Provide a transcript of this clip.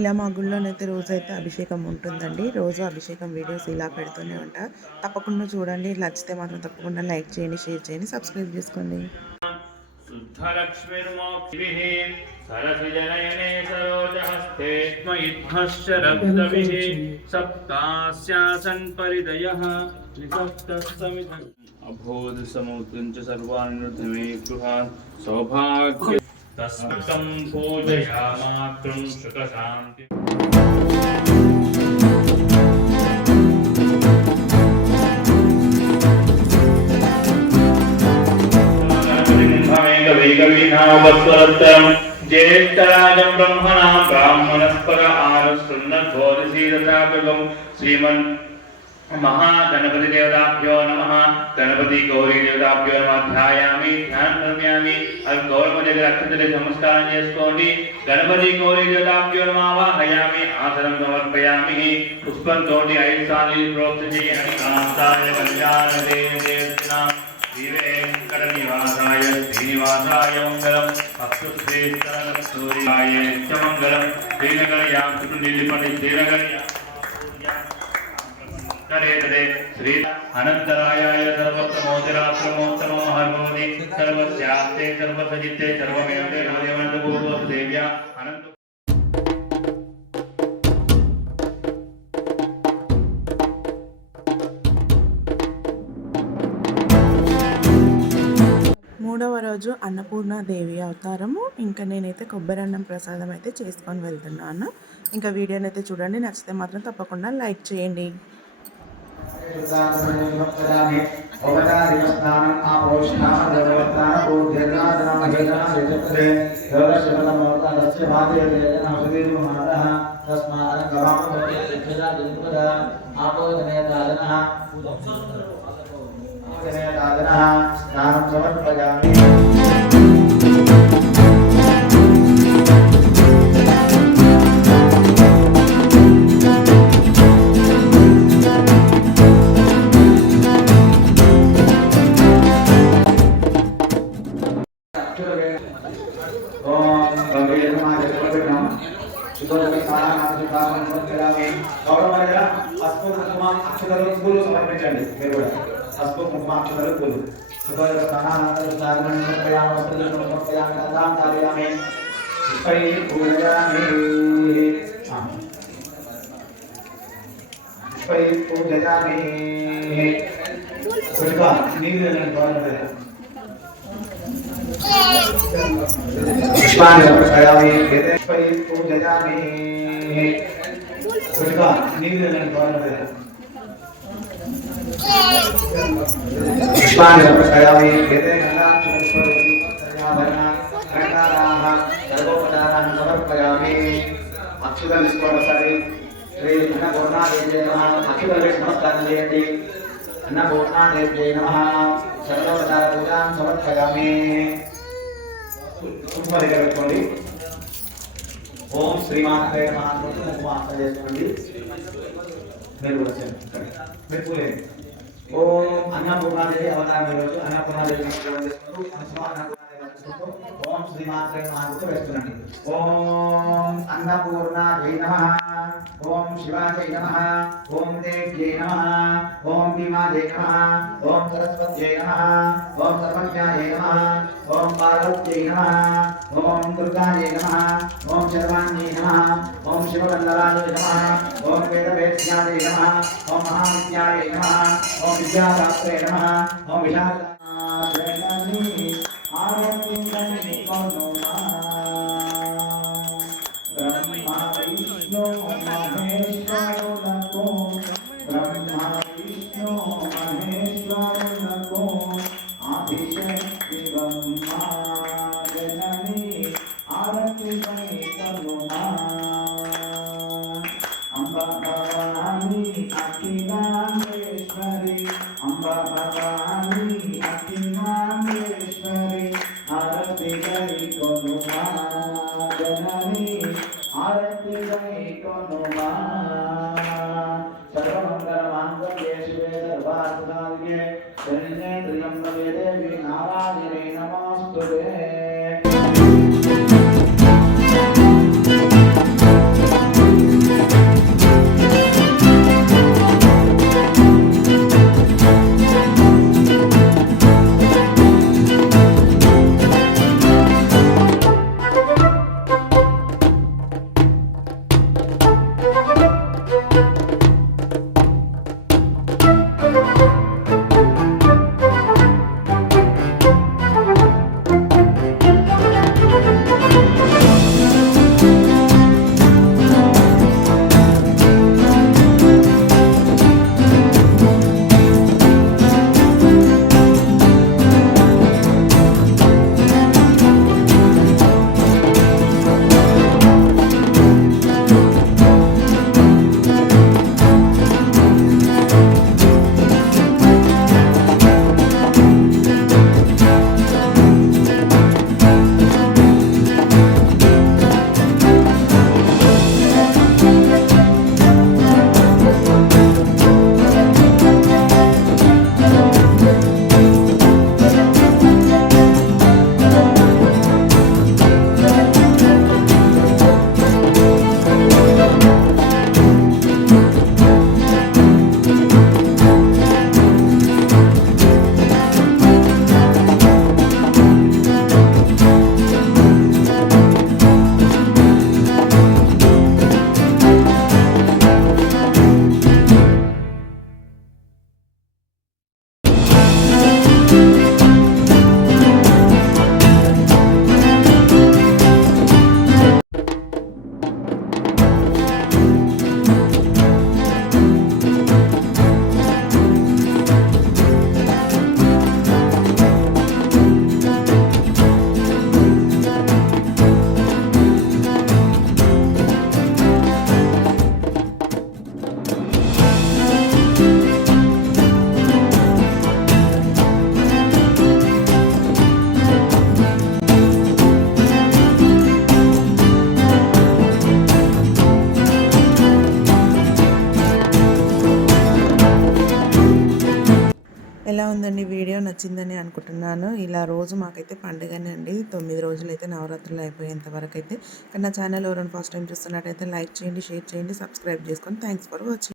ఇలా మా గుడిలోనైతే రోజైతే అభిషేకం ఉంటుందండి. రోజు అభిషేకం వీడియోస్ ఇలా పెడుతూనే ఉంటా. తప్పకుండా చూడండి. నచ్చితే మాత్రం తప్పకుండా లైక్ చేయండి, షేర్ చేయండి, సబ్స్క్రైబ్ చేసుకోండి. शुद्धलक्ष्मीर्मोक्षिभिः सरसिजनयने सरोजहस्ते स्मयुद्भश्च रक्तभिः सप्तास्यासन् परिदयः त्रिसप्तस्तमितम् अभोधसमुद्रञ्च सर्वान् नृतमे गृहान् सौभाग्य तस्मतं पूजयामात्रं सुखशान्ति कविनावत्सरं ज्येष्ठराजं ब्रह्मणां ब्राह्मणस्पर आरुष्णोदसीदताकं श्रीमन् महागणपति देवताभ्यो नमः। गणपति गौरी देवताभ्यो नमः। ध्यायामि ध्यानयामि गौरव अक्षतले नमस्कारं చేసుకోండి। गणपति गौरी देवताभ्यो नमः आवाहयामि आसनं समर्पयामि पुष्पंतोటి 5 సార్లు ప్రోక్షణ చేయండి। కాంతాయ కళ్యాణదేవదేవనా श्रीवेंकटनिवासाय श्रीनिवासाय मंगलम अक्षुश्रेष्ठसूर्याय नित्यमंगलम श्रीनगरयां सुनिलिपणि श्रीनगरयां करे तदे श्री अनंतरायाय सर्वप्रमोदरात्रमोत्तमो महर्भवति सर्वस्यास्ते सर्वसजिते सर्वमेव देवदेवनंद भूतो देव्या अनंत మూడవ రోజు అన్నపూర్ణాదేవి అవతారము. ఇంకా నేనైతే కొబ్బరి అన్నం ప్రసాదం అయితే చేసుకొని వెళ్తున్నాను. ఇంకా వీడియోని అయితే చూడండి. నచ్చితే మాత్రం తప్పకుండా లైక్ చేయండి. స్నానం సమర్పయామి। ఓం గౌరీ నమః జపం శుద్ధోదక స్నానాన్ని సమర్పయామి। గౌరవమైన పసుపు కుంకుమ అక్షతలు పూలు సమర్పించండి। మీరు కూడా పసుపు కుంకుమ అక్షతలు పూలు శుద్ధోదక స్నానాన్ని సమర్పయామి। వస్త్రాలను సమర్పయామి। దండాన్ని ధారయామి। పుష్పై పూజయామి। పుష్పై పూజయామి। పుష్ప నీళ్ళు బాగుంటుంది। पुष्पाणि समर्पयामि। पुष्पै पूजयामि। पुष्प नीलनं बाणवे पुष्पाणि समर्पयामि। एते कलाक्षपुष्पवर्णा अलङ्काराः सर्वोपचारान् समर्पयामि। अक्षुतं स्मरसरि श्री अन्नपूर्णादेव्यै नमः। अक्षुतं नमस्कारं चेयन्ति। अन्नपूर्णादेव्यै नमः। सर्वोपचार पूजां समर्पयामि। కుంకుమ దగ్గర పెట్టుకోండి। ఓం శ్రీమాత్రే నమః కుంకుమ ఆసన చేసుకోండి। మీరు కూడా మీరు పూలేండి। ఓం అన్నపూర్ణాదేవి అవతారం రోజు అన్నపూర్ణాదేవి నమస్కారం చేసుకుంటూ ఓం శ్రీమాత్రే నమః వేస్తున్నాండి। ఓం అన్నపూర్ణాదేవి నమః। ఓం శివాజై నమః। ఓం దేవ్యై నమః। ఓం భీమాజై నమః। ఓం సరస్వత్యై నమః। ఓం సర్వజ్ఞాయై నమః। ఓం పార్వత్యై నమః। ఓం దుర్గాయై నమః। ఓం శర్వాణ్యై నమః। ఓం శివవల్లభాయ నమః। ఓం వేదవేద్యాయ నమః। ఓం మహావిద్యాయ నమః। ఓం విద్యాశాస్త్రే నమః। ఓం విశాలాయ ఆరతి కనికొనుమా। బ్రహ్మ విష్ణు మహేశ్వరులకు బ్రహ్మ విష్ణు మహేశ్వరులకు ఆదిశక్తి బ్రహ్మ జనని ఆరతి కనికొనుమా। అంబ భవాని అఖిలాండేశ్వరి అంబ భవాని అఖిలాండేశ్వరి ఆరతి కనికొనుమా జనని ఆరతి కనికొనుమా। సర్వమంగళమాంగళ్యే శివే సర్వార్థసాధికే శరణ్యే త్ర్యంబకే దేవి నారాయణే నమోస్తుతే। ఉందండి వీడియో నచ్చిందని అనుకుంటున్నాను. ఇలా రోజు మాకైతే పండుగనే అండి. 9 రోజులైతే నవరాత్రులు అయిపోయేంత వరకు అయితే. నా ఛానల్ ఎవరైనా ఫస్ట్ టైం చూస్తున్నట్టయితే లైక్ చేయండి, షేర్ చేయండి, సబ్స్క్రైబ్ చేసుకోండి. Thanks for watching.